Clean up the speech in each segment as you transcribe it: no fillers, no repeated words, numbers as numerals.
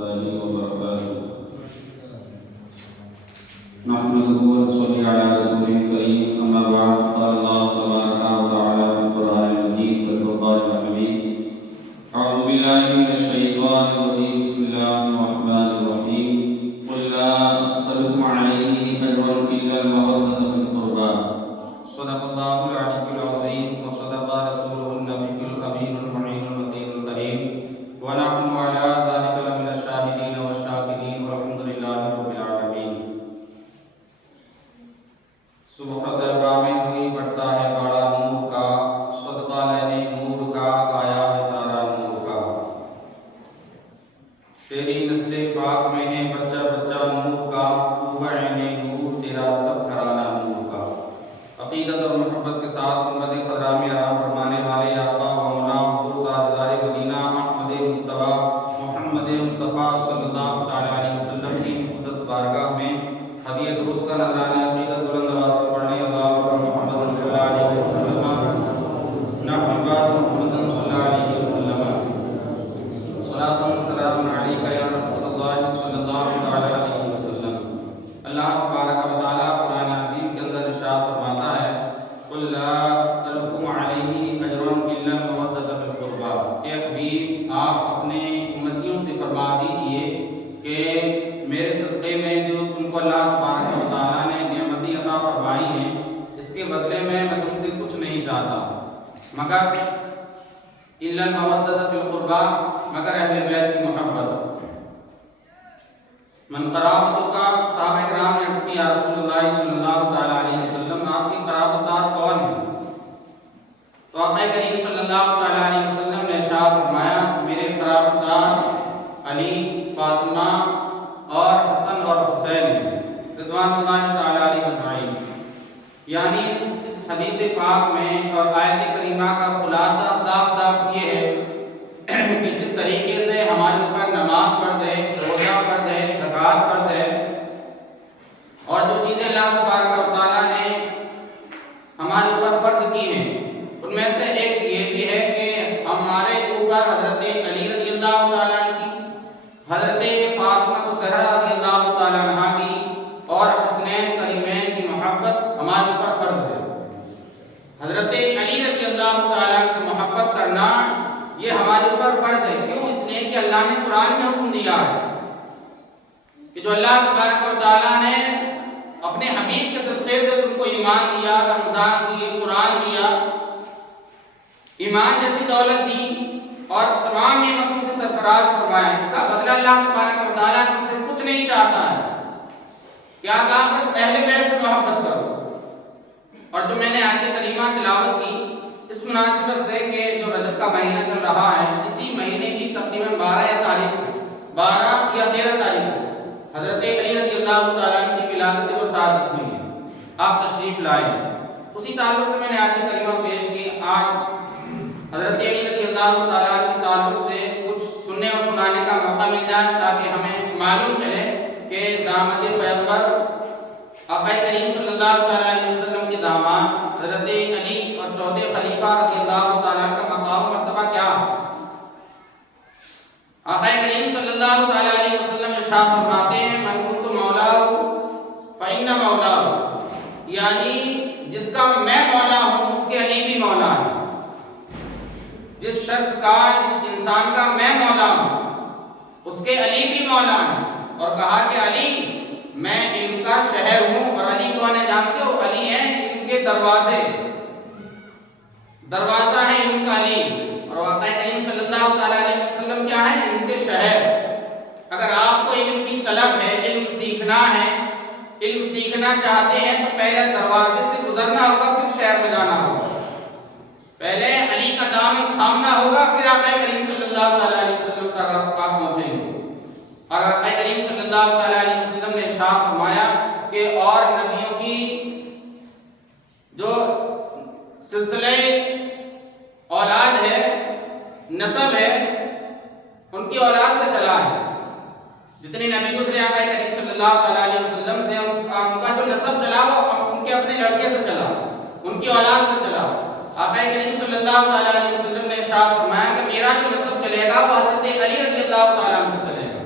الله وبركاته. نحمده ونصلي على رسوله الكريم. أما بعد، قال الله تبارك وتعالى في القرآن المجيد والفرقان الحميد: أعوذ بالله من الشيطان الرجيم. بسم الله الرحمن الرحيم. قل لا أسألكم عليه أجرا إلا المودة في القربى. صدق الله العلي العظيم وصدق رسوله النبي الأمين المعين اللطيف الكريم. ونحن على ذلك لمن الشاهدين والشاكرين والحمد لله رب العالمين. صبح طیبہ میں ہوئی بڑھتا ہے بڑا نور کا، صدقہ لینے نور کا آیا ہے تارا نور کا. تیری نسل پاک میں ہے بچہ بچہ نور کا، تو عین نور تیرا سب گھرانہ نور کا. عقیدت اور محبت کے ساتھ امت خضرا میں آرام فرمانے والے آقا و مولا حضور تاجدار مدینہ احمد مصطفیٰ محمد مصطفیٰ صلی اللہ تعالی علیہ وسلم کی مقدس بارگاہ میں ہدیہ درود کا نذرانہ عقیدت بلند آواز سے پڑھنے اللہ محمد صلی اللہ علیہ وسلم نحمد محمد صلی اللہ علیہ وسلم صلاۃ و سلام علیک یا رسول اللہ صلی اللہ تعالی علیہ وسلم. اللہ تبارک و تعالی قرآن عظیم کے اندر ارشاد فرماتا ہے: قل لا اسألکم علیہ اجرا الا المودۃ فی القربى. اے حبیب، آپ اپنے امتیوں سے فرما دیجئے کہ میرے صدقے میں جو تم کو اللہ تبارک و تعالیٰ نے نعمتیں عطا فرمائی ہیں، اس کے بدلے میں تم سے کچھ نہیں چاہتا مگر الا المودۃ فی القربى، مگر اہل بیت کی محبت. من قرابتک، صحابہ کرام نے عرض کیا: رسول اللہ صلی اللہ تعالی علیہ وسلم، آپ کی قرابت دار کون ہیں؟ تو آقا کریم صلی اللہ تعالی علیہ وسلم نے ارشاد فرمایا: میرے قرابت دار علی، فاطمہ اور حسن اور حسین رضوان اللہ تعالی علیہ اجمعین. یعنی اس حدیث پاک میں اور آیت کریمہ کا خلاصہ صاف صاف یہ ہے کہ جس طریقے سے ہمارے اوپر نماز فرض ہے، روزہ فرض ہے، زکوٰۃ فرض ہے، اور جو چیزیں اللہ تبارک و تعالیٰ نے ہمارے اوپر فرض کی ہیں، ان میں سے ایک یہ بھی ہے کہ ہمارے اوپر حضرت علی رضی اللہ تعالیٰ کی، حضرت فاطمہ الزہرا رضی اللہ تعالیٰ عنہ کی اور حسنین کریمین کی محبت ہمارے اوپر فرض ہے. حضرت علی رضی اللہ تعالیٰ سے محبت کرنا یہ ہمارے اوپر فرض ہے. کیوں؟ اس لیے کہ اللہ نے قرآن میں حکم دیا ہے کہ جو اللہ تبارک و تعالیٰ نے اپنے حبیب کے صدقے سے تم کو ایمان دیا، رمضان دیے، قرآن دیا، ایمان جیسی دولت دی اور تمام نعمتوں سے سرفراز فرمایا، اس کا بدلہ اللہ تبارک و تعالیٰ تم سے کچھ نہیں چاہتا ہے. کیا کہا؟ بس اہل بیت سے محبت کرو. اور جو میں نے آیت کریمہ تلاوت کی اس مناسبت سے کہ جو رجب کا مہینہ چل رہا ہے، اسی مہینے کی تقریباً 12 یا 13 تاریخ کو حضرت علی رضی اللہ تعالیٰ عنہ کی ولادت و شہادت ہوئی ہے. آپ تشریف لائے. اسی تعلق سے میں نے آیت کریمہ پیش کی. آج حضرت علی رضی اللہ تعالیٰ عنہ کے تعلق سے کچھ سننے اور سنانے کا موقع مل جائے تاکہ ہمیں معلوم چلے کہ داماد پیغمبر آقا کریم صلی اللہ تعالیٰ علیہ وسلم کے داماد حضرت علی اور چوتھے خلیفہ رضی اللہ تعالیٰ عنہ کا مقام و مرتبہ کیا ہے. آقا کریم صلی اللہ تعالیٰ علیہ وسلم ارشاد فرماتے ہیں: من کنت مولاہ فإن مولاہ، یعنی جس کا میں مولا ہوں اس کے علی بھی مولا ہے. جس شخص کا، جس انسان کا میں مولا ہوں اس کے علی بھی مولا ہے. اور کہا کہ علی میں ان کا شہر ہوں. اور علی کون ہے جانتے ہو؟ علی ہیں ان کے دروازے، دروازہ ہے ان کا علی. اور آقا کریم صلی اللہ تعالیٰ علیہ وسلم کیا ہے؟ ان کے شہر. اگر آپ کو علم کی طلب ہے، علم سیکھنا ہے، علم سیکھنا چاہتے ہیں تو پہلے دروازے سے گزرنا ہوگا، پھر شہر میں جانا ہوگا. پہلے علی کا دامن تھامنا ہوگا، پھر آقا کریم صلی اللہ تعالیٰ علیہ وسلم تک آپ پہنچیں گے. اور آقا کریم صلی اللہ تعالیٰ علیہ وسلم نے ارشاد فرمایا کہ اور نبیوں کی جو سلسلے اولاد ہے، نسب ہے، ان کی اولاد سے چلا ہے. جتنے نبی گزرے آقا کریم صلی اللہ تعالیٰ علیہ وسلم سے، ان کا جو نسب چلا وہ ان کے اپنے لڑکے سے چلا، ان کی اولاد سے چلا. آقا کریم صلی اللہ تعالیٰ علیہ وسلم نے ارشاد فرمایا کہ میرا جو نسب چلے گا وہ حضرت علی رضی اللہ تعالیٰ عنہ سے چلے گا.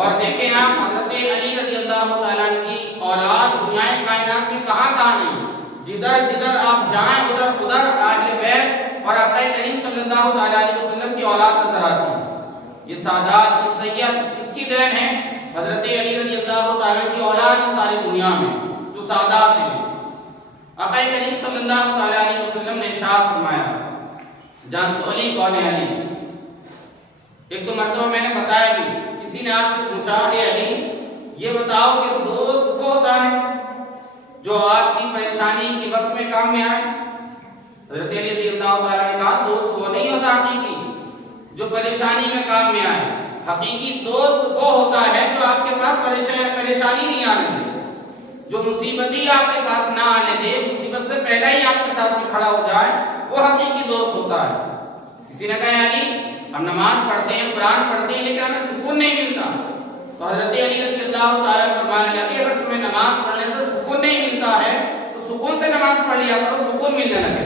اور دیکھیں آپ حضرت علی رضی اللہ تعالیٰ عنہ کی اولاد دنیا کائنات میں کہاں کہاں نہیں، جدھر جدھر آپ جائیں ادھر ادھر اہل بیت اور آقا کریم صلی اللہ تعالیٰ علیہ وسلم کی اولاد نظر آتی ہے۔ یہ سادات، یہ سید اس کی دین ہے، حضرت علی رضی اللہ تعالیٰ عنہ کی اولاد ہے ساری دنیا میں جو سادات ہیں۔ آقا کریم صلی اللہ تعالیٰ علیہ وسلم نے ارشاد فرمایا، جان تو علی کون ہے؟ علی ایک دو مرتبہ میں نے بتایا بھی، کسی نے آپ سے پوچھا اے علی یہ بتاؤ کہ دوست کو ہوتا ہے جو آپ کی پریشانی کے وقت میں کام میں آئے؟ حضرت علی رضی اللہ تعالیٰ نے کہا دوست وہ نہیں ہوتا حقیقی جو پریشانی میں کام میں آئے، حقیقی دوست وہ ہوتا ہے جو آپ کے پاس پریشانی نہیں آنے دے، جو مصیبت ہی آپ کے پاس نہ آنے دے، مصیبت سے پہلے ہی آپ کے ساتھ میں کھڑا ہو جائے، وہ حقیقی دوست ہوتا ہے۔ کسی نے کہا علی ہم نماز پڑھتے ہیں، قرآن پڑھتے ہیں، لیکن ہمیں سکون نہیں ملتا، تو حضرت علی رضی اللہ تعالیٰ فرمانے لگے اگر تمہیں نماز پڑھنے سے سکون نہیں ملتا ہے تو سکون سے نماز پڑھ لیا کرو، سکون ملنے لگے۔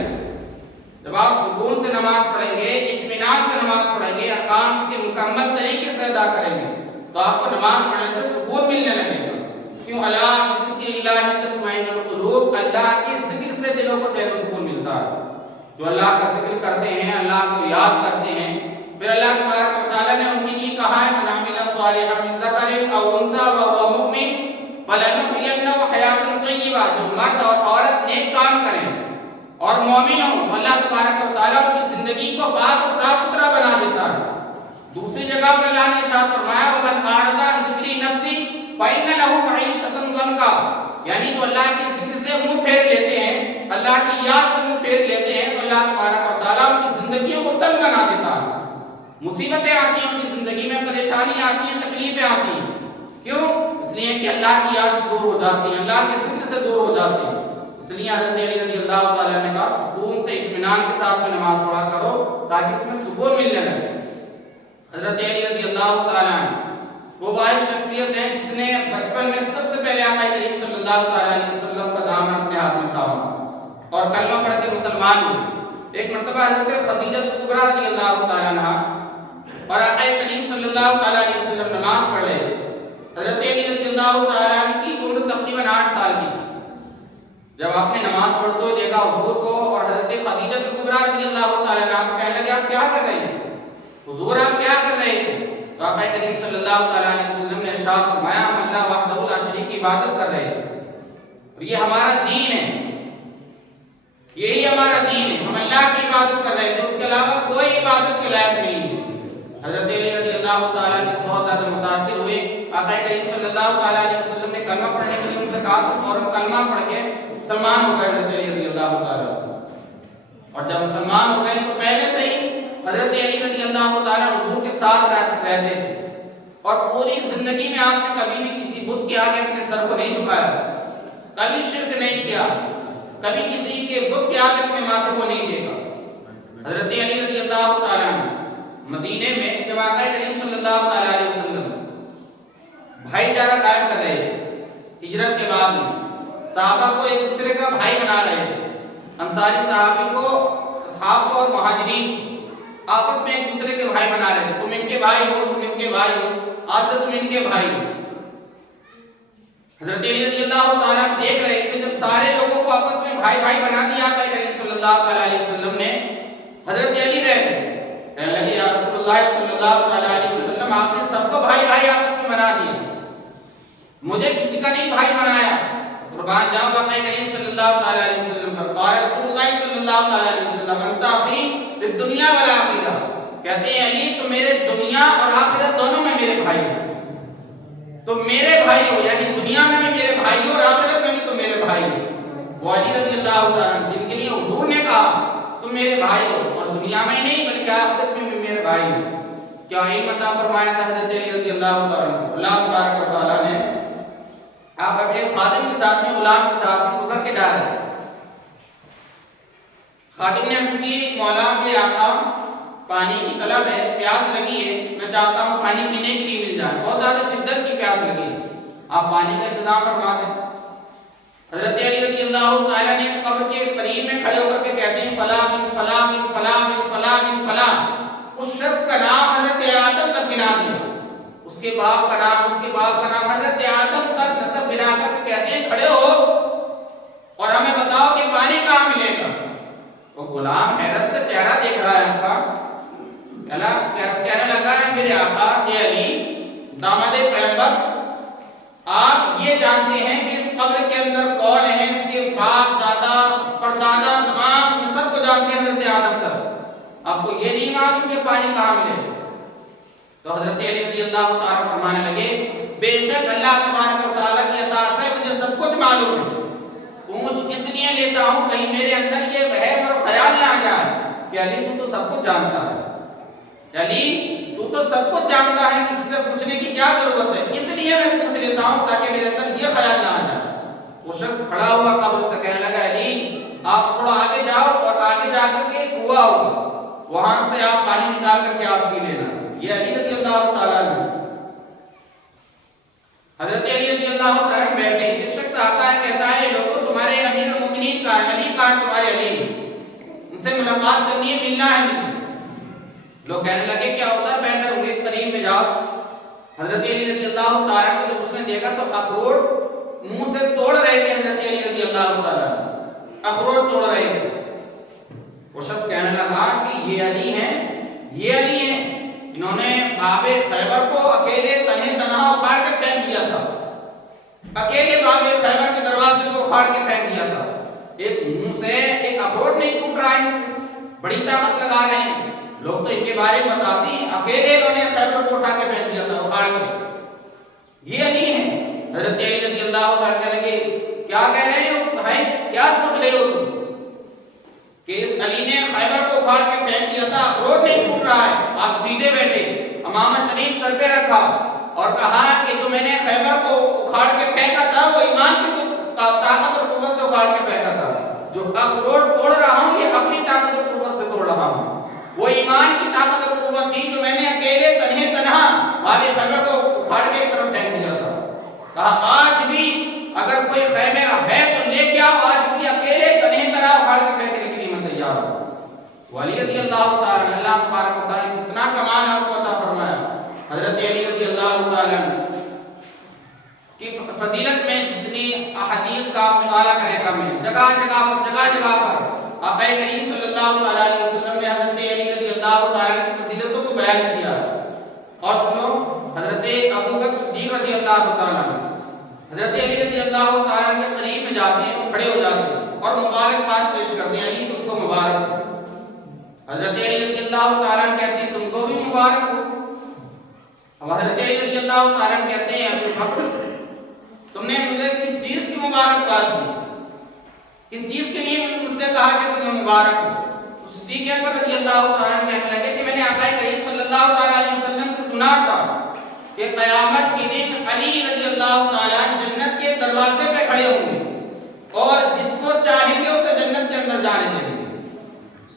جب آپ سکون سے نماز پڑھیں گے، اطمینان سے نماز پڑھیں گے، ارکان اس کے مکمل طریقے سے ادا کریں گے تو آپ کو نماز پڑھنے سے سکون ملنے لگے گا۔ کیوں؟ الا بذکر اللہ تطمئن القلوب، اللہ کے ذکر سے دلوں کو چین و سکون ملتا ہے۔ جو اللہ کا ذکر کرتے ہیں، اللہ کو یاد کرتے ہیں، پھر اللہ تبارک و تعالیٰ نے ان کے لیے کہا ہے من عمل صالحا من ذکر او انثى وهو مؤمن فلنحيينه حیاتا طیبہ، جو مرد اور عورت نیک کام کریں اور مومن ہوں، اللہ تبارک و تعالیٰ ان کی زندگی کو پاک اور صاف ستھرا بنا دیتا ہے۔ دوسری جگہ پر اللہ نے ارشاد فرمایا ومن اعرض عن ذکر نفسی فإن له معیشة ضنکا، یعنی جو اللہ کے ذکر سے منہ پھیر لیتے ہیں، اللہ کی یاد سے منہ پھیر لیتے ہیں تو اللہ تبارک و تعالیٰ ان کی زندگیوں کو تنگ بنا دیتا ہے۔ مصیبتیں آتی ہیں ان کی زندگی میں، پریشانیاں آتی ہیں، تکلیفیں آتی ہیں، کیوں؟ اس لیے کہ اللہ کی یاد سے دور ہو جاتی ہیں، اللہ کے ذکر سے دور ہو جاتی ہیں۔ اس لیے حضرت علی رضی اللہ تعالیٰ نے کہا سکون سے اطمینان کے ساتھ میں نماز پڑھا کرو تاکہ تمہیں سکون ملنے لگے۔ حضرت علی رضی اللہ تعالیٰ وہ واحد شخصیت ہے جس نے بچپن میں سب سے پہلے آقا کریم صلی اللہ تعالیٰ علیہ وسلم کا دامن اپنے ہاتھ میں تھاما اور کلمہ پڑھ کے مسلمان ہوئے۔ ایک مرتبہ حضرت خدیجہ کبریٰ رضی اللہ تعالیٰ عنہ اور آقا کریم صلی اللہ تعالیٰ علیہ وسلم نماز پڑھ رہے، حضرت علی رضی اللہ تعالیٰ عنہ کی عمر تقریباً 8 سال کی تھی۔ جب آپ نے نماز پڑھتے ہوئے دیکھا حضور کو اور حضرت خدیجہ کبریٰ رضی اللہ تعالیٰ عنہ کو کہنے لگے آپ کیا کر رہے ہیں حضور، آپ کیا کر رہے ہیں؟ تو آقا کریم صلی اللہ تعالیٰ علیہ وسلم نے ارشاد فرمایا ہم اللہ وحدہ لا شریک کی عبادت کر رہے ہیں اور یہ ہمارا دین ہے، یہی ہمارا دین ہے، ہم اللہ کی عبادت کر رہے تھے، اس کے علاوہ کوئی عبادت کے لائق نہیں ہے۔ حضرت علی رضی اللہ تعالیٰ عنہ بہت زیادہ متاثر ہوئے، آقا کریم صلی اللہ تعالیٰ علیہ وسلم نے کلمہ پڑھنے کے لیے ان سے کہا تو فوراً کلمہ پڑھ کے مسلمان ہو گئے حضرت علی رضی اللہ تعالیٰ عنہ۔ اور جب مسلمان ہو گئے تو پہلے سے ہی حضرت علی رضی اللہ تعالیٰ حضور کے ساتھ رہتے تھے اور پوری زندگی میں آپ نے کبھی بھی کسی بت کے آگے اپنے سر کو نہیں جھکایا، کبھی شرک نہیں کیا، کبھی کسی کے بت کے آگے اپنے ماتھے کو نہیں ٹیکا۔ حضرت علی رضی اللہ تعالیٰ مدینے میں جب آقا کریم صلی اللہ تعالیٰ علیہ وسلم بھائی چارہ قائم کر رہے ہجرت کے بعد میں صحابہ کو ایک دوسرے کا بھائی بنا رہے تھے، انصاری صحابی کو اصحاب کو اور مہاجرین آپس میں ایک دوسرے کے بھائی بنا رہے تھے، تم ان کے بھائی ہو، تم ان کے بھائی ہو، آج سے تم ان کے بھائی ہو۔ حضرت علی رضی اللہ تعالیٰ دیکھ رہے تھے جب سارے لوگوں کو آپس میں بھائی بھائی بنا دیا آقا کریم صلی اللہ تعالیٰ علیہ وسلم نے، حضرت علی رہ گئے کہنے لگے یا رسول اللہ صلی اللہ تعالیٰ علیہ وسلم آپ نے سب کو بھائی بھائی آپس میں بنا دیا، مجھے کسی کا نہیں بھائی بنایا، قربان جاؤں آقا کریم صلی اللہ تعالیٰ علیہ وسلم کا۔ قال رسول اللہ صلی اللہ تعالیٰ علیہ وسلم انت اخی فی الدنیا والآخرہ، کہتے ہیں علی تو میرے دنیا اور آخرت دونوں میں میرے بھائی ہو، تم میرے بھائی ہو، یعنی دنیا میں بھی میرے بھائی ہو اور آخرت میں بھی تم میرے بھائی ہو۔ وہ علی رضی اللہ تعالیٰ جن کے لیے حضور نے کہا تم میرے بھائی ہو اور دنیا میں نہیں بلکہ آخرت میں بھی میرے بھائی ہو، کیا علم عطا فرمایا تھا حضرت علی رضی اللہ تعالیٰ۔ اللہ تبارک و تعالیٰ نے آپ اپنے خادم کے ساتھ میں غلام کے ساتھ میں گزر کے جا رہے ہیں، خادم نے عرض کی مولا کے آقا پانی کی طلب ہے، پیاس لگی ہے، میں چاہتا ہوں پانی پینے کے لیے مل جائے، بہت زیادہ شدت کی پیاس لگی ہے، آپ پانی کا انتظام فرما دیں۔ حضرت علی رضی اللہ تعالیٰ نے قبر کے قریب میں کھڑے ہو کر کے کہتے ہیں فلاں بن فلاں بن فلاں بن فلاں بن فلاں، اس شخص کا نام حضرت آدم تک گنا دیا، اس اس کے باپ کا نام، اس کے باپ کا نام، حضرت آدم تک نسب بنا کر کے کہتے ہیں کھڑے ہو اور ہمیں بتاؤ کہ پانی کہاں ملے گا۔ وہ غلام حیرت سے چہرہ دیکھ رہا ہے ان کا، کہنے لگا ہے میرے آقا اے علی داماد پیغمبر، آپ یہ جانتے ہیں کہ اس قبر کے اندر کون ہے، اس کے باپ دادا پردادا تمام نسب کو جانتے ہیں حضرت آدم تک، آپ کو یہ نہیں معلوم کہ پانی کہاں ملے؟ تو حضرت علی رضی اللہ تعالیٰ فرمانے لگے بے شک اللہ تبارک و تعالیٰ کی عطا سے مجھے سب کچھ معلوم ہے، پوچھ اس لیے لیتا ہوں کہیں میرے اندر یہ وہم اور خیال نہ آ جائے کہ علی تو سب کچھ جانتا ہے، علی تو سب کچھ جانتا ہے، کسی سے پوچھنے کی کیا ضرورت ہے، اس لیے میں پوچھ لیتا ہوں تاکہ میرے اندر یہ خیال نہ آ جائے۔ وہ شخص کھڑا ہوا قبر سے کہنے لگا علی آپ تھوڑا آگے جاؤ اور آگے جا کر کے کنواں ہوگا، وہاں سے آپ پانی نکال کر کے آپ پی لینا۔ یہ علی رضی اللہ تعالیٰ نے حضرت علی رضی اللہ تعالیٰ نے بیٹھے، ایک شخص آتا ہے کہتا ہے لوگوں تمہارے امیر المومنین کا علی کا تمہارے علی، ان سے ملاقات کرنی ہے، ملنا ہے مجھے۔ لوگ کہنے لگے کیا ادھر بیٹھے ہوں گے، قریب میں جاؤ۔ حضرت علی رضی اللہ تعالیٰ کو جب اس نے دیکھا تو اخروٹ منہ سے توڑ رہے تھے، حضرت علی رضی اللہ تعالیٰ اخروٹ توڑ رہے تھے۔ وہ شخص کہنے لگا کہ یہ علی ہیں، یہ علی ہیں، انہوں نے باب خیبر کو اکیلے تنہا اکھاڑ کے پھینک دیا تھا، اکیلے باب خیبر کے دروازے کو اکھاڑ کے پھینک دیا تھا، ایک منہ سے ایک اخروٹ نہیں ٹوٹ رہا ہے، ان سے بڑی طاقت لگا رہے ہیں۔ لوگ تو ان کے بارے میں بتاتے ہیں اکیلے انہوں نے خیبر کو اٹھا کے پھینک دیا تھا اکھاڑ کے، یہ علی ہیں۔ حضرت علی رضی اللہ تعالیٰ کہنے لگے کیا کہہ رہے ہو بھائی، کیا سوچ رہے ہو تم کہ اس علی نے خیبر کو اکھاڑ کے پھینک دیا تھا، اخروٹ نہیں ٹوٹ رہا ہے؟ آپ سیدھے بیٹھے، امامہ شریف سر پہ رکھا اور کہا کہ جو میں نے خیبر کو اکھاڑ کے پھینکا تھا وہ ایمان کی طاقت اور قوت سے اکھاڑ کے پھینکا تھا، جو اخروٹ توڑ رہا ہوں یہ اپنی طاقت اور قوت سے توڑ رہا ہوں، وہ ایمان کی طاقت اور قوت تھی جو میں نے اکیلے تنہا باب خیبر کو اکھاڑ کے ایک طرف پھینک دیا تھا۔ کہا آج بھی اگر کوئی خیمہ ہے تو لے کے آؤ، آج بھی اکیلے تنہا اکھاڑ کے پھینکنے کے لیے میں تیار ہوں۔ علی رضی اللہ تعالیٰ اللہ تبارک و تعالیٰ نے کتنا کمال اور عطا فرمایا۔ حضرت علی رضی اللہ تعالیٰ کی فضیلت میں جتنی احادیث کا مطالعہ کرے گا میں جگہ جگہ پر آقا کریم صلی اللہ علیہ وسلم نے حضرت علی رضی اللہ تعالیٰ کی فضیلتوں کو بیان کیا۔ اور سنو حضرت ابو بکر صدیق رضی اللہ تعالیٰ حضرت علی رضی اللہ تعالیٰ کے قریب میں جاتے ہیں، کھڑے ہو جاتے ہیں اور مبارکباد پیش کرتے ہیں، علی تم کو مبارک ہو۔ حضرت علی رضی اللہ تعالیٰ کہتے ہیں تم کو بھی مبارک ہو۔ اب حضرت علی رضی اللہ تعالیٰ کہتے ہیں ابو بکر تم نے مجھے کس چیز کی مبارکباد دی، کس چیز کے لیے مجھ سے کہا کہ تمہیں مبارک ہو؟ صدیق اکبر رضی اللہ تعالیٰ کہنے لگے کہ میں نے آقا کریم صلی اللہ علیہ وسلم سے سنا تھا کہ قیامت کے دن علی رضی اللہ تعالیٰ جنت کے دروازے پہ کھڑے ہوں گے اور جس کو چاہیں گے اسے جنت کے اندر جانے دیں گے۔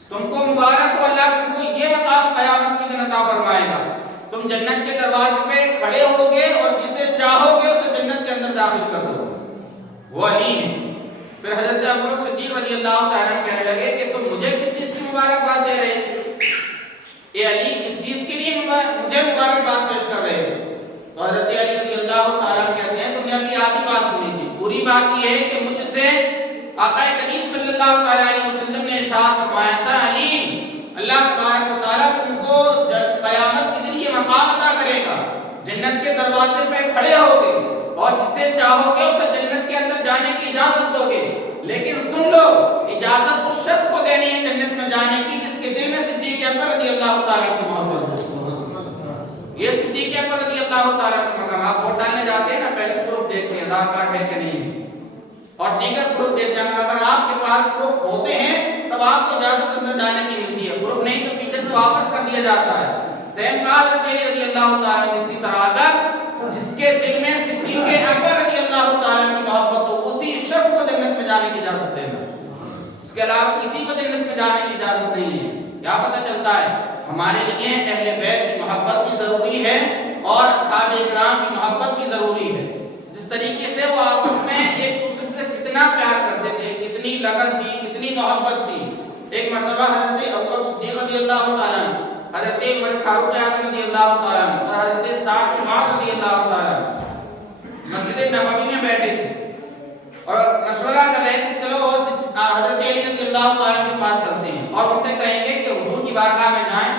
تم کو مبارک ہو، اللہ تم کو یہ مقام قیامت کے دن عطا فرمائے گا، تم جنت کے دروازے پہ کھڑے ہوگے اور جسے چاہو گے اسے جنت کے اندر داخل کر دو، وہ علی ہے۔ پھر حضرت ابو بکر صدیق رضی اللہ تعالیٰ کہنے لگے کہ تم مجھے کس چیز کی مبارکباد دے رہے ہیں؟ اے علی کس چیز کے لیے مجھے مبارکباد پیش کر رہے ہیں؟ تو حضرت علی رضی اللہ تعالیٰ کہتے ہیں تم نے ابھی آدھی بات سنی تھی، پوری بات یہ ہے کہ مجھ سے آقا کریم صلی اللہ علیہ وسلم نے ارشاد فرمایا تھا علی اللہ تبارک و تعالیٰ تم کو قیامت کے دن یہ مقام عطا کرے گا، جنت کے دروازے پہ کھڑے ہوگے اور جسے چاہو گے اسے جنت کے اندر جانے کی اجازت دو گے، لیکن سن لو اجازت اس شخص کو دینی ہے جنت میں جانے کی جس کے دل میں صدیق اکبر رضی اللہ تعالیٰ کی محبت ہے۔ یہ صدیق اکبر رضی اللہ تعالیٰ کی مقام، آپ ووٹ ڈالنے جاتے ہیں نا پہلے پروف دیکھتے ہیں آدھار کارڈ ہے کہ نہیں اور دیگر پروف دیکھتے ہیں، اگر آپ کے پاس پروف ہوتے ہیں تب آپ کو اجازت اندر جانے کی ملتی ہے، پروف نہیں تو پیچھے سے واپس کر دیا جاتا ہے۔ سیم کال رضی اللہ تعالیٰ سے اسی طرح اگر جس کے دل میں صدیق اکبر رضی اللہ تعالیٰ کی محبت ہو اسی شخص کو جنت میں جانے کی اجازت دینا، اس کے علاوہ کسی کو جنت میں جانے کی اجازت نہیں ہے۔ کیا پتہ چلتا ہے ہمارے لیے اہل بیت کی محبت بھی ضروری ہے اور اصحاب کرام کی محبت بھی ضروری ہے۔ جس طریقے سے وہ آپس میں ایک دوسرے سے کتنا پیار کرتے تھے، کتنی لگن تھی، کتنی محبت تھی۔ ایک مرتبہ حضرت ابو بکر صدیق رضی اللہ تعالیٰ حضرت عمر فاروق اعظم رضی اللہ تعالیٰ عنہ اور حضرت سعد بن معاذ رضی اللہ تعالیٰ عنہ مسجد نبوی میں بیٹھے تھے اور مشورہ کر رہے تھے چلو حضرت علی رضی اللہ تعالیٰ عنہ کے پاس چلتے ہیں اور ان سے کہیں گے کہ حضور کی بارگاہ میں جائیں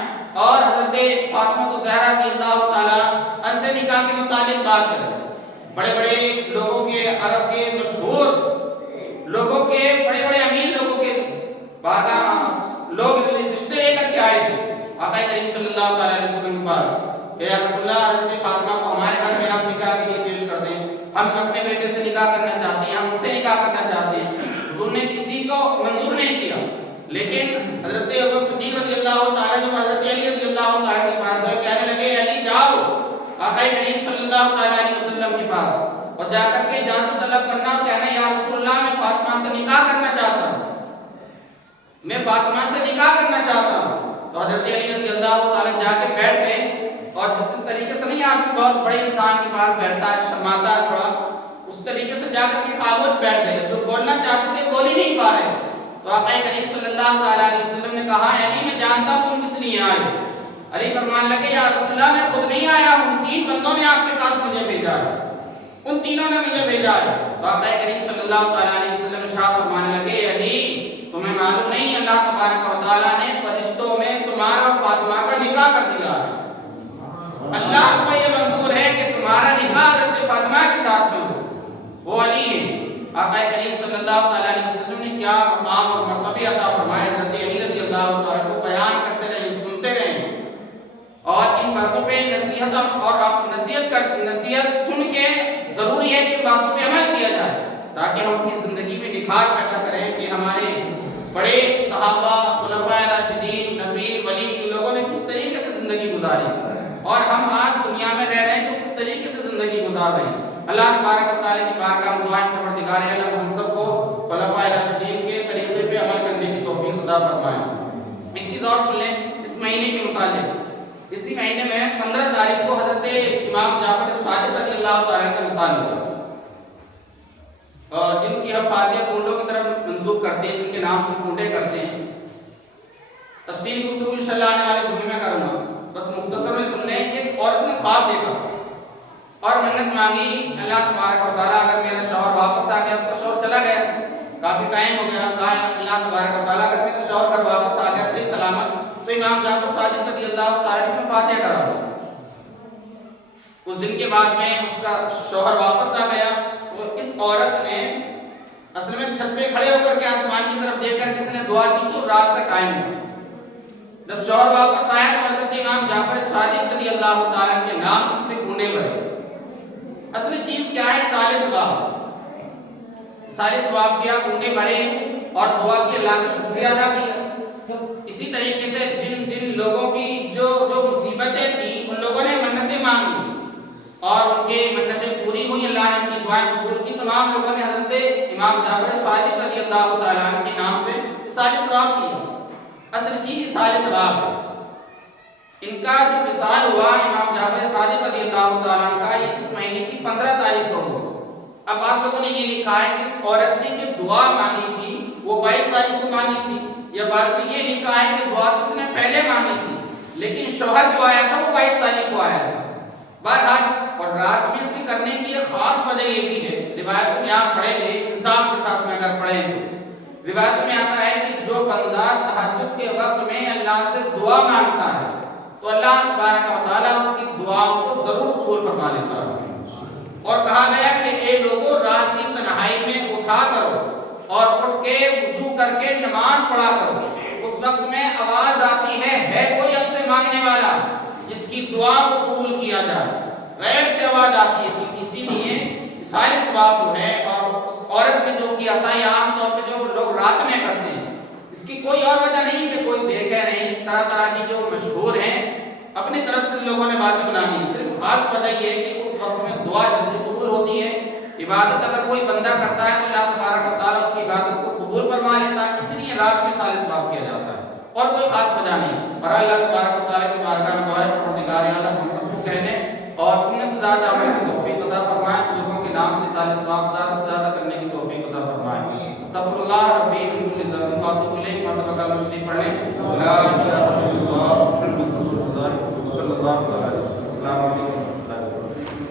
اور حضرت فاطمہ الزہرا رضی اللہ تعالیٰ عنہ سے نکاح کے متعلق بات کریں. بڑے بڑے لوگوں کے عرب کے مشہور لوگوں کے بڑے بڑے امیر لوگوں کے بارگاہ لوگ رشتے لے کر کے آئے تھے آقا کریم صلی اللہ علیہ وسلم کے پاس کہ یا رسول اللہ حضرت فاطمہ کو ہمارے گھر میں آپ نکاح کے لیے پیش کر دیں, ہم اپنے بیٹے سے نکاح کرنا چاہتے ہیں, ہم ان سے نکاح کرنا چاہتے ہیں. حضور نے کسی کو منظور نہیں کیا لیکن حضرت ابو صدیق رضی اللہ تعالیٰ جو حضرت علی رضی اللہ تعالیٰ کے پاس گئے کہنے لگے علی جاؤ آقا کریم صلی اللہ علیہ وسلم کے پاس اور جا کر کے اجازت طلب کرنا اور کہنا یا رسول اللہ میں فاطمہ سے نکاح کرنا چاہتا ہوں, میں فاطمہ سے نکاح کرنا چاہتا ہوں. تو حضرت علی رضی اللہ تعالیٰ جا کے بیٹھ گئے اور جس طریقے سے نہیں آدمی بہت بڑے انسان کے پاس بیٹھتا ہے شرماتا ہے تھوڑا, اس طریقے سے جا کر کے خاموش بیٹھ گئے, جو بولنا چاہتے تھے بول ہی نہیں پا رہے. تو آقا کریم صلی اللہ علیہ وسلم نے کہا علی میں جانتا ہوں تم کس لیے آئے. علی فرمان لگے یا رسول اللہ میں خود نہیں آیا ہوں, 3 بندوں نے آپ کے پاس مجھے بھیجا ہے, ان تینوں نے مجھے بھیجا ہے. تو آقا کریم صلی اللہ علیہ وسلم ارشاد فرمانے لگے علی تمہیں معلوم نہیں اللہ تبارک و تعالیٰ نے فرشتوں میں تمہارا اور فاطمہ کا نکاح کر دیا ہے. اللہ کو یہ منظور ہے کہ تمہارا نکاح حضرت فاطمہ کے ساتھ میں ہو, وہ علی ہے. آقا کریم صلی اللہ علیہ وسلم نے کیا مقام اور مرتبہ عطا فرمائے, حضرت علی رضی اللہ تعالیٰ کو بیان کرتے رہے, سنتے رہے اور ان باتوں پہ نصیحت اور نصیحت سن کے ضروری ہے کہ باتوں پہ عمل کیا جائے تاکہ ہم اپنی زندگی میں نکھار پیدا کریں کہ ہمارے بڑے صحابہ خلفاء راشدین نبی ولی ان لوگوں نے کس طریقے سے زندگی گزاری اور ہم آج دنیا میں رہ رہے ہیں تو کس طریقے سے زندگی گزار رہے ہیں. اللہ تبارک و تعالیٰ کی بارگاہ میں دعائیں پروردگار عالم ہم سب کو خلفاء راشدین کے طریقے پہ عمل کرنے کی توفیق عطا فرمائے. ایک چیز اور سن لیں اس مہینے کے متعلق, اسی مہینے میں 15 تاریخ کو حضرت امام جعفر صادق رضی اللہ تعالیٰ کا وصال ہوا اور جن کی ہم فاتحہ کنڈوں کی طرف منسوب کرتے ہیں, جن کے نام سے کنڈے کرتے ہیں. تفصیلی گفتگو انشاءاللہ آنے والے جمعے میں کروں گا, بس مختصر میں سن لیں. ایک عورت نے خواب دیکھا اور منت مانگی اللہ تبارک و تعالیٰ اگر میرا شوہر واپس آ گیا, اس کا شوہر چلا گیا کافی ٹائم ہو گیا, کہا اللہ تبارک و تعالیٰ اگر میرا شوہر گھر واپس آ گیا صحیح سلامت تو امام جعفر صادق رضی اللہ تعالیٰ نے فاتحہ کرا. کچھ دن کے بعد میں اس کا شوہر واپس آ گیا تو اس عورت نے اصل میں چھت پہ کھڑے ہو کر کے آسمان کی طرف دیکھ کر کسی نے دعا کی تو رات کا ٹائم ہوا. جب شوہر واپس آیا تو حضرت امام جعفر صادق رضی اللہ تعالیٰ کے نام سے اس نے کنڈے بھرے. اصلی چیز کیا ہے؟ سالے ثواب کیا, کنڈے بھرے اور دعا کی, اللہ کا شکریہ ادا کیا. اسی طریقے سے جن لوگوں کی جو مصیبتیں تھیں ان لوگوں نے منتیں مانگی اور ان کی منتیں پوری ہوئی, اللہ نے ان کی دعائیں قبول کی. تمام لوگوں نے حضرت امام جعفر صادق رضی اللہ تعالیٰ عنہ کے نام سے سالے ثواب کیا. اصل چیز سالے ثواب ہے. ان کا جو وصال ہوا امام جعفر صادق رضی اللہ تعالیٰ عنہ کا, یہ اس مہینے کی 15 تاریخ کو ہوا. اب بعض لوگوں نے یہ لکھا ہے کہ اس عورت نے جو دعا مانگی تھی وہ 22 تاریخ کو مانگی تھی, یا بعض نے یہ لکھا ہے کہ دعا تو اس نے پہلے مانگی تھی لیکن شوہر جو آیا تھا وہ 22 تاریخ کو آیا تھا. بہرحال اور رات میں اس کے کرنے کی ایک خاص وجہ یہ بھی ہے, روایتوں میں آپ پڑھیں گے انصاف کے ساتھ میں اگر پڑھیں تو روایتوں میں آتا ہے کہ جو بندہ تہجد کے وقت میں اللہ سے دعا مانگتا ہے تو اللہ تبارک و تعالیٰ اس کی دعاؤں کو ضرور قبول فرما لیتا ہے. اور کہا گیا کہ اے لوگوں رات کی تنہائی میں اٹھا کرو اور اٹھ کے وضو کر کے نماز پڑھا کرو, اس وقت میں آواز آتی ہے کوئی ہم سے مانگنے والا جس کی دعا کو قبول کیا جائے, غیب سے آواز آتی ہے. تو اسی لیے سارے ثواب جو ہے اور اس عورت نے جو کیا تھا یہ عام طور پہ جو لوگ رات میں کرتے ہیں, اس کی کوئی اور وجہ نہیں کہ کوئی دیکھے نہیں, طرح طرح کی جو مشہور ہیں اپنی طرف سے لوگوں نے باتیں بنانی, صرف خاص وجہ یہ ہے کہ اس وقت میں دعا جلدی قبول ہوتی ہے. عبادت اگر کوئی بندہ کرتا ہے تو اللہ تبارک و تعالیٰ اس کی عبادت کو قبول فرما لیتا ہے, اس لیے رات میں سالے ثواب کیا جاتا ہے اور کوئی خاص وجہ نہیں. اور اللہ تبارک و تعالیٰ کی بارگاہ میں دعا ہے پروردگار عالم ہم سب کو کہنے اور سننے سے زیادہ عمل کی توفیق عطا فرمائے, بزرگوں کے نام سے سالے ثواب زیادہ سے زیادہ کرنے کی توفیق عطا فرمائے. استغفر اللہ ربی من کل ذنب واتوب الیہ. مرتبہ کلمہ شریف پڑھ لیں, لا الہ الا اللہ. اللہ تعالیٰ